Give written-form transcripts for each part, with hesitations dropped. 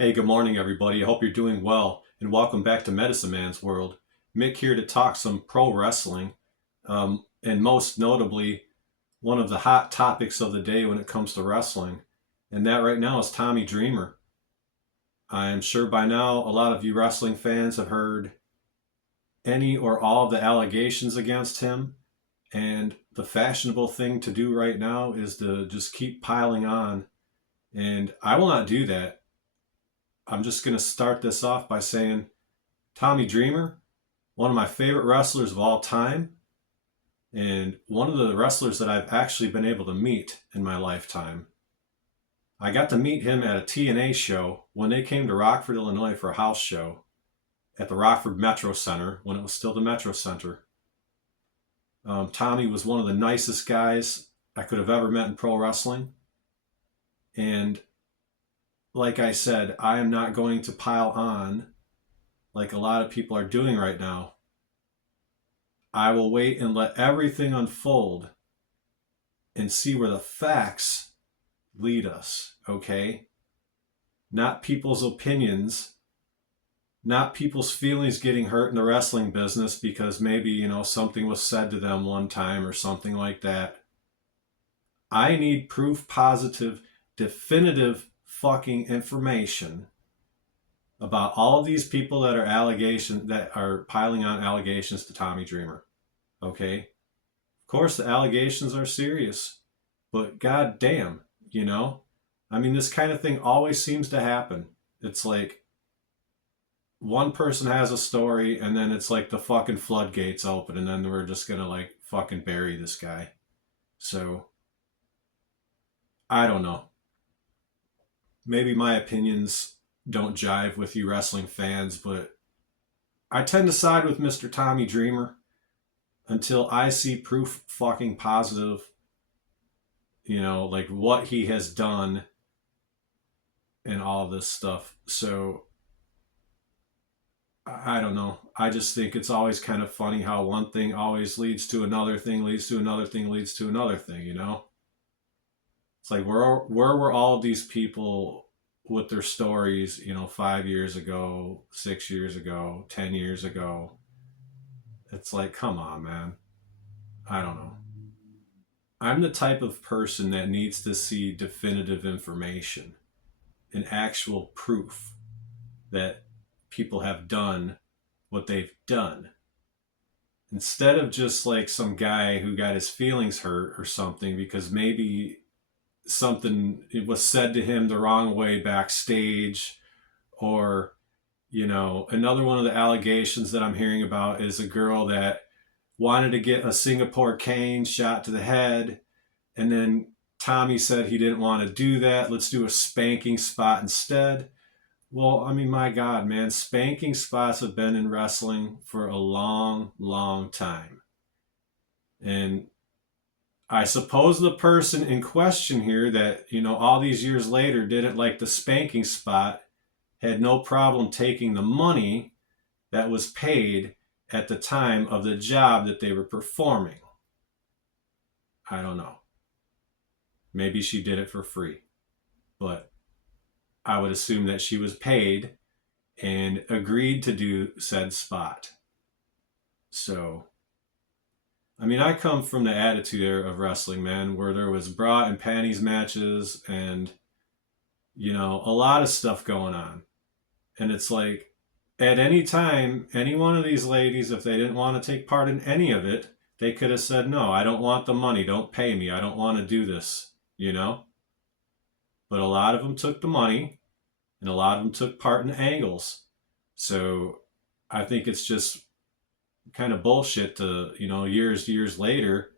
Hey, good morning, everybody. I hope you're doing well, and welcome back to Medicine Man's World. Mick here to talk some pro wrestling, and most notably, one of the hot topics of the day when it comes to wrestling, and that right now is Tommy Dreamer. I'm sure by now a lot of you wrestling fans have heard any or all of the allegations against him, and the fashionable thing to do right now is to just keep piling on, and I will not do that. I'm just going to start this off by saying Tommy Dreamer, one of my favorite wrestlers of all time, and one of the wrestlers that I've actually been able to meet in my lifetime. I got to meet him at a TNA show when they came to Rockford, Illinois for a house show at the Rockford Metro Center when it was still the Metro Center. Tommy was one of the nicest guys I could have ever met in pro wrestling. And like I said, I am not going to pile on like a lot of people are doing right now. I will wait and let everything unfold and see where the facts lead us, okay? Not people's opinions, not people's feelings getting hurt in the wrestling business because maybe, something was said to them one time or something like that. I need proof positive, definitive fucking information about all of these people that are piling on allegations to Tommy Dreamer. Okay? Of course the allegations are serious, but god damn, I mean, this kind of thing always seems to happen. It's like one person has a story and then it's like the fucking floodgates open and then we're just gonna like fucking bury this guy. So I don't know. Maybe my opinions don't jive with you wrestling fans, but I tend to side with Mr. Tommy Dreamer until I see proof fucking positive, like what he has done and all this stuff. So I don't know. I just think it's always kind of funny how one thing always leads to another thing, leads to another thing, leads to another thing. It's like where were all of these people with their stories, 5 years ago, 6 years ago, 10 years ago? It's like, come on, man. I don't know. I'm the type of person that needs to see definitive information and actual proof that people have done what they've done. Instead of just like some guy who got his feelings hurt or something because maybe something it was said to him the wrong way backstage, or another one of the allegations that I'm hearing about is a girl that wanted to get a Singapore cane shot to the head, and then Tommy said he didn't want to do that. Let's do a spanking spot instead. Well, I mean, my God, man, spanking spots have been in wrestling for a long, long time. And I suppose the person in question here that, all these years later didn't like the spanking spot had no problem taking the money that was paid at the time of the job that they were performing. I don't know. Maybe she did it for free, but I would assume that she was paid and agreed to do said spot. So, I mean, I come from the attitude era of wrestling, man, where there was bra and panties matches and, a lot of stuff going on. And it's like, at any time, any one of these ladies, if they didn't want to take part in any of it, they could have said, no, I don't want the money. Don't pay me. I don't want to do this, But a lot of them took the money and a lot of them took part in the angles. So I think it's just kind of bullshit to, years later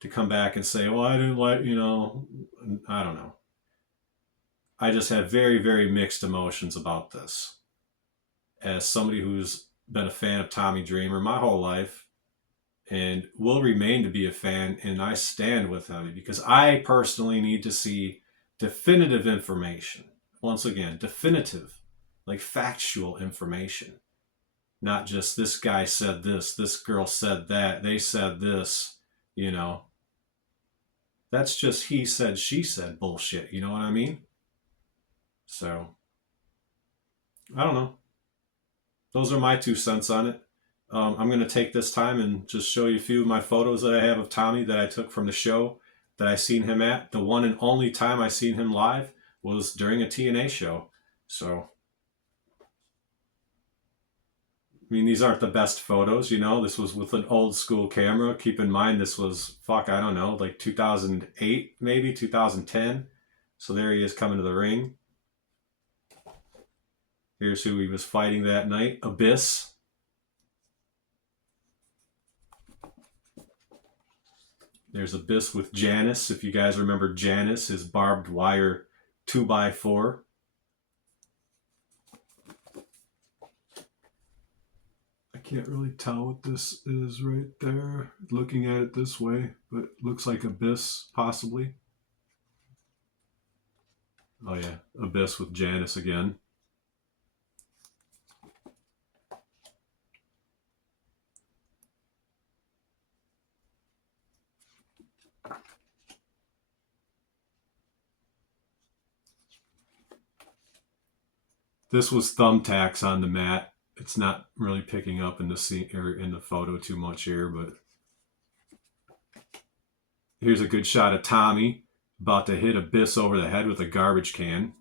to come back and say, well, I didn't like, I don't know. I just have very, very mixed emotions about this. As somebody who's been a fan of Tommy Dreamer my whole life and will remain to be a fan, and I stand with him because I personally need to see definitive information. Once again, definitive, like factual information. Not just this guy said this girl said that, they said this, you know. That's just he said, she said bullshit, you know what I mean? So I don't know. Those are my 2 cents on it. I'm going to take this time and just show you a few of my photos that I have of Tommy that I took from the show that I seen him at. The one and only time I seen him live was during a TNA show. So, I mean, these aren't the best photos, you know. This was with an old school camera. Keep in mind, this was, fuck, I don't know, like 2008, maybe 2010. So there he is coming to the ring. Here's who he was fighting that night, Abyss. There's Abyss with Janice. If you guys remember Janice, his barbed wire 2x4. I can't really tell what this is right there, looking at it this way, but it looks like Abyss, possibly. Oh yeah, Abyss with Janice again. This was thumbtacks on the mat. It's not really picking up in the scene or in the photo too much here, but here's a good shot of Tommy about to hit Abyss over the head with a garbage can.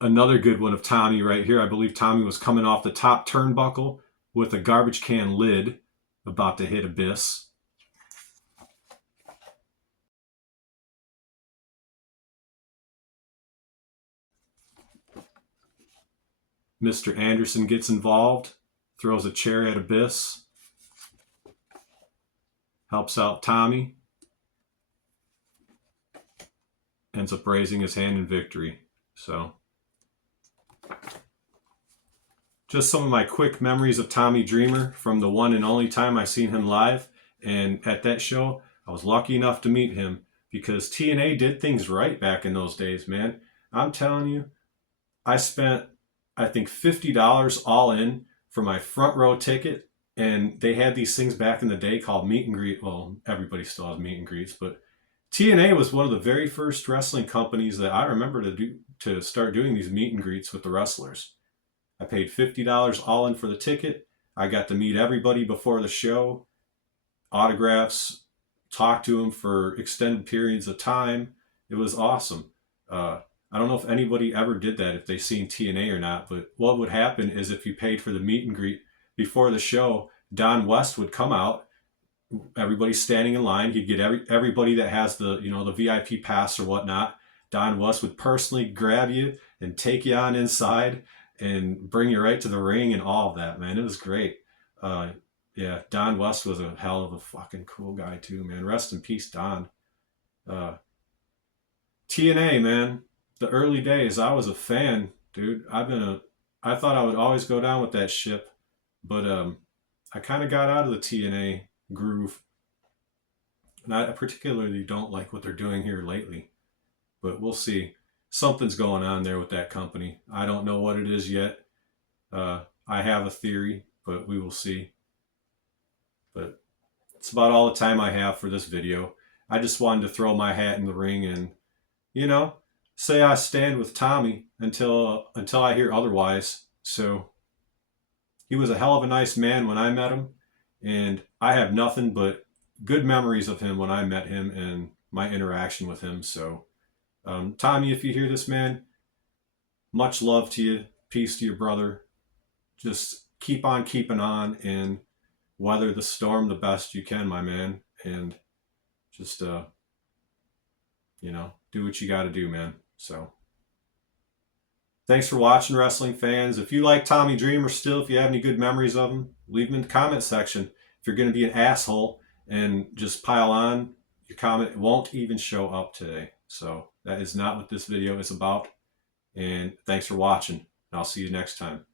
Another good one of Tommy right here. I believe Tommy was coming off the top turnbuckle with a garbage can lid about to hit Abyss. Mr. Anderson gets involved, throws a chair at Abyss, helps out Tommy, ends up raising his hand in victory. So, just some of my quick memories of Tommy Dreamer from the one and only time I seen him live. And at that show, I was lucky enough to meet him because TNA did things right back in those days, man. I'm telling you, I spent, I think, $50 all in for my front row ticket. And they had these things back in the day called meet and greet. Well, everybody still has meet and greets, but TNA was one of the very first wrestling companies that I remember to start doing these meet and greets with the wrestlers. I paid $50 all in for the ticket. I got to meet everybody before the show, autographs, talk to them for extended periods of time. It was awesome. I don't know if anybody ever did that, if they seen TNA or not, but what would happen is if you paid for the meet and greet before the show, Don West would come out, everybody's standing in line. He'd get everybody that has the, you know, the VIP pass or whatnot. Don West would personally grab you and take you on inside and bring you right to the ring and all of that, man. It was great. Yeah, Don West was a hell of a fucking cool guy too, man. Rest in peace, Don. TNA, man. The early days, I was a fan, dude. I thought I would always go down with that ship, but I kind of got out of the TNA groove. And I particularly don't like what they're doing here lately, but we'll see. Something's going on there with that company. I don't know what it is yet. I have a theory, but we will see. But it's about all the time I have for this video. I just wanted to throw my hat in the ring and, you know, say I stand with Tommy until I hear otherwise. So he was a hell of a nice man when I met him, and I have nothing but good memories of him when I met him and my interaction with him. So, Tommy, if you hear this, man, much love to you. Peace to your brother. Just keep on keeping on and weather the storm the best you can, my man. And just, you know, do what you got to do, man. So, thanks for watching, wrestling fans. If you like Tommy Dreamer still, if you have any good memories of him, leave them in the comment section. If you're going to be an asshole and just pile on, your comment won't even show up today. So that is not what this video is about. And thanks for watching. And I'll see you next time.